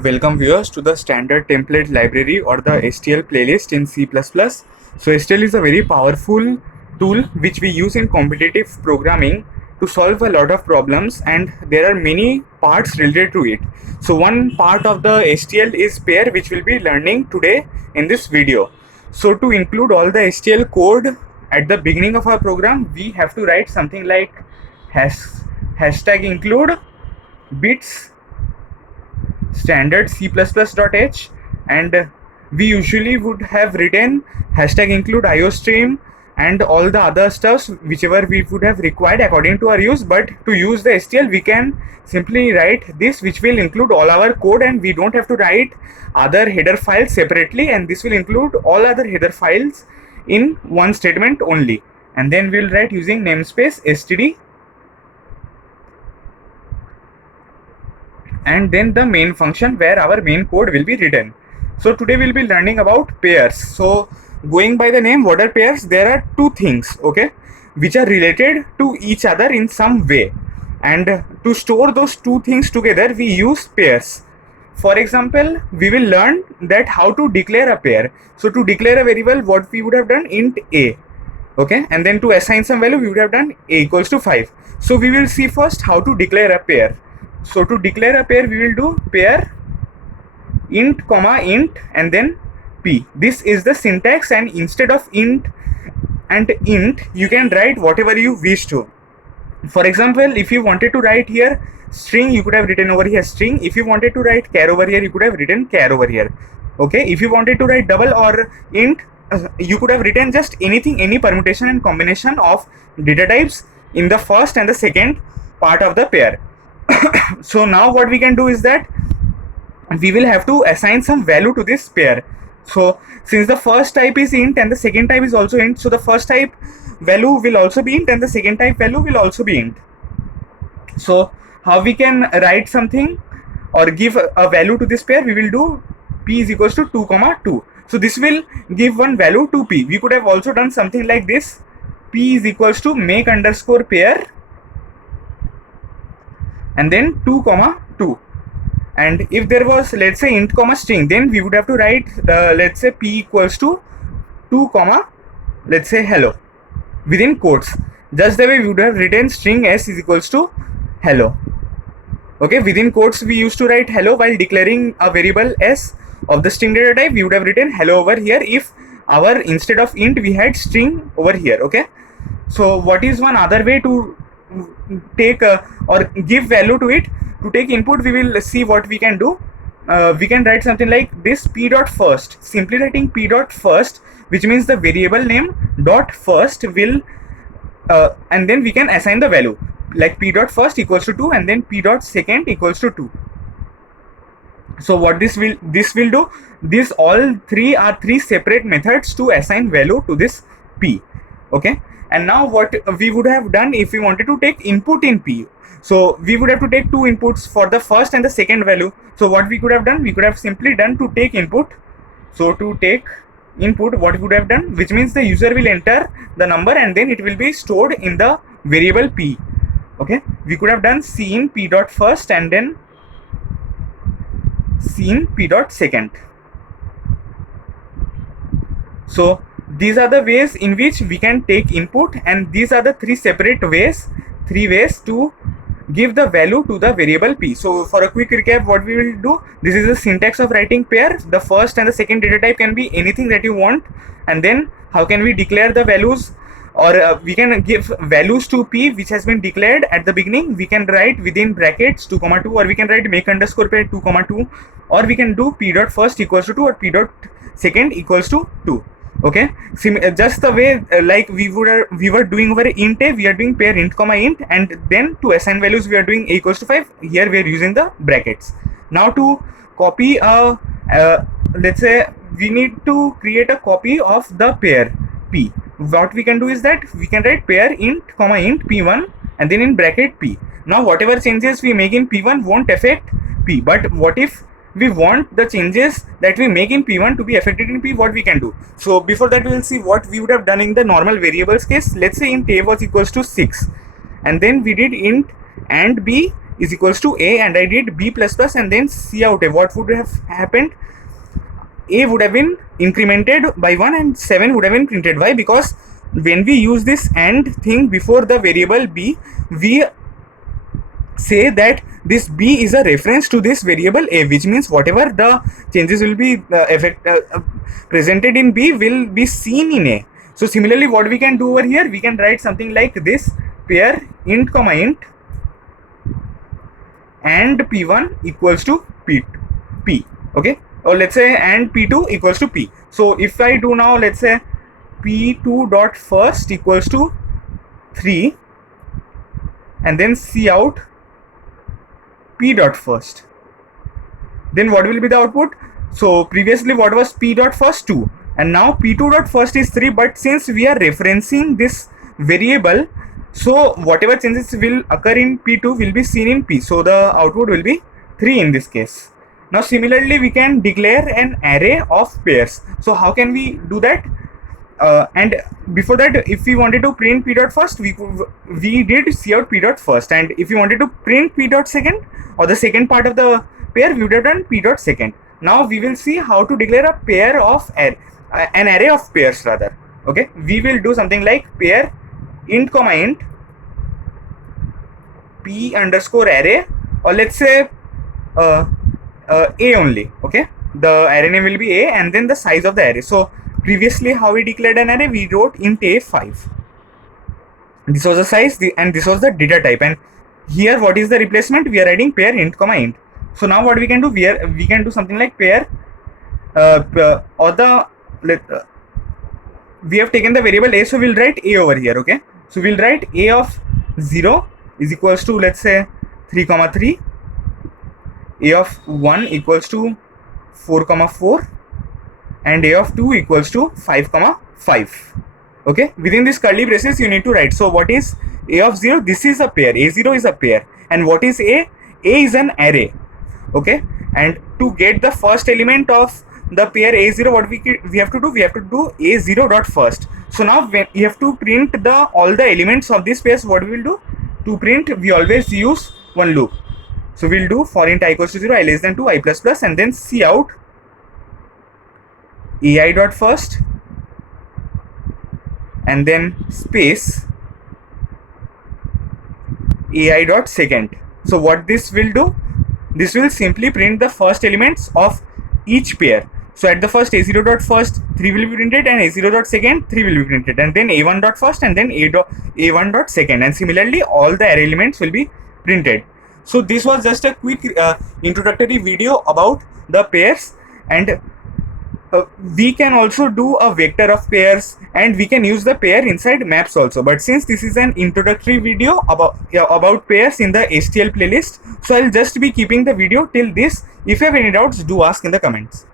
Welcome viewers to the standard template library or the STL playlist in C++. So STL is a very powerful tool which we use in competitive programming to solve a lot of problems, and there are many parts related to it. So one part of the STL is pair, which we'll be learning today in this video. So to include all the STL code at the beginning of our program, we have to write something like hashtag include bits standard c++.h, and we usually would have written hashtag include iostream and all the other stuffs whichever we would have required according to our use. But to use the STL, we can simply write this, which will include all our code, and we don't have to write other header files separately, and this will include all other header files in one statement only. And then we'll write using namespace std, and then the main function where our main code will be written. So today we'll be learning about pairs. So going by the name, what are pairs? There are two things, okay, which are related to each other in some way, and to store those two things together we use pairs. For example, we will learn that how to declare a pair. So to declare a variable, what we would have done, int a, okay, and then to assign some value we would have done a equals to 5. So we will see first how to declare a pair. So to declare a pair, we will do pair int comma int and then p. This is the syntax, and instead of int and int, you can write whatever you wish to. For example, if you wanted to write here string, you could have written over here string. If you wanted to write char over here, you could have written char over here. Okay, if you wanted to write double or int, you could have written just anything, any permutation and combination of data types in the first and the second part of the pair. So now what we can do is that we will have to assign some value to this pair. So since the first type is int and the second type is also int, so the first type value will also be int and the second type value will also be int. So how we can write something or give a value to this pair? We will do p is equals to 2 comma 2. So this will give one value to p. We could have also done something like this: p is equals to make underscore pair and then 2 comma 2. And if there was, let's say, int comma string, then we would have to write let's say p equals to 2 comma, let's say, hello within quotes. Just the way we would have written string s is equals to hello. Okay, within quotes we used to write hello while declaring a variable s of the string data type. We would have written hello over here if our, instead of int, we had string over here. Okay, so what is one other way to take or give value to it? To take input, we will see what we can do. We can write something like this: p dot first. Simply writing p dot first, which means the variable name dot first will and then we can assign the value like p dot first equals to 2 and then p dot second equals to 2. So what this will do, this all three are three separate methods to assign value to this p. Okay, and now what we would have done if we wanted to take input in p. So we would have to take two inputs for the first and the second value. So what we could have done, we could have simply done to take input. So to take input, what we would have done, which means the user will enter the number and then it will be stored in the variable p. Okay, we could have done scene p dot first and then scene p dot second. So these are the ways in which we can take input, and these are the three separate ways, to give the value to the variable p. So for a quick recap, what we will do, this is the syntax of writing pair. The first and the second data type can be anything that you want, and then how can we declare the values, or we can give values to p which has been declared at the beginning. We can write within brackets 2 comma 2, or we can write make underscore pair 2 comma 2, or we can do p dot first equals to 2 or p dot second equals to 2. Okay, just the way like we were doing over int a, we are doing pair int comma int, and then to assign values we are doing a equals to 5. Here we are using the brackets. Now to copy let's say we need to create a copy of the pair p. What we can do is that we can write pair int comma int p1 and then in bracket p. Now whatever changes we make in p1 won't affect p, but what if we want the changes that we make in p1 to be affected in p? What we can do? So before that, we will see what we would have done in the normal variables case. Let's say int a was equals to 6 and then we did int and b is equals to A, and I did B plus plus and then C out A, what would have happened? A would have been incremented by 1 and 7 would have been printed. Why? Because when we use this AND thing before the variable B, we say that this B is a reference to this variable A, which means whatever the changes will be presented in B will be seen in A. So similarly, what we can do over here, we can write something like this: pair int comma int and P1 equals to P, okay, or let's say and P2 equals to P. So if I do now, let's say P2 dot first equals to 3 and then C out P dot first, then what will be the output? So previously what was P dot first? 2, and now P2 dot first is 3, but since we are referencing this variable, so whatever changes will occur in P2 will be seen in P, so the output will be 3 in this case. Now similarly, we can declare an array of pairs. So how can we do that? And before that, if we wanted to print P dot first, we did cout P dot first, and if we wanted to print P dot second, or the second part of the pair, we would have done P dot second. Now we will see how to declare a pair of an array of pairs rather. Okay, we will do something like pair int comma int P underscore array, or let's say A only. Okay, the array name will be A and then the size of the array. So previously how we declared an array, we wrote int A 5. This was the size and this was the data type, and here what is the replacement? We are adding pair int comma int. So now what we can do, we can do something like pair we have taken the variable A, so we'll write A over here. Okay, so we'll write A of 0 is equals to, let's say, 3 comma 3, A of 1 equals to 4 comma 4, and A of 2 equals to 5 comma 5. Okay, within this curly braces you need to write. So what is A of 0? This is a pair. A0 is a pair. And what is A? A is an array. Okay, and to get the first element of the pair A0, what we have to do? We have to do A0 dot first. So now when you have to print all the elements of this pairs, what we will do? To print, we always use one loop. So we'll do for int I equals to 0, I less than 2, I plus plus, and then C out AI dot first and then space AI dot second. So what this will do? This will simply print the first elements of each pair. So at the first A0 dot first 3 will be printed, and A0 dot second 3 will be printed, and then A1 dot first and then A1 dot second, and similarly all the array elements will be printed. So this was just a quick introductory video about the pairs, and we can also do a vector of pairs, and we can use the pair inside maps also. But since this is an introductory video about pairs in the STL playlist, so I'll just be keeping the video till this. If you have any doubts, do ask in the comments.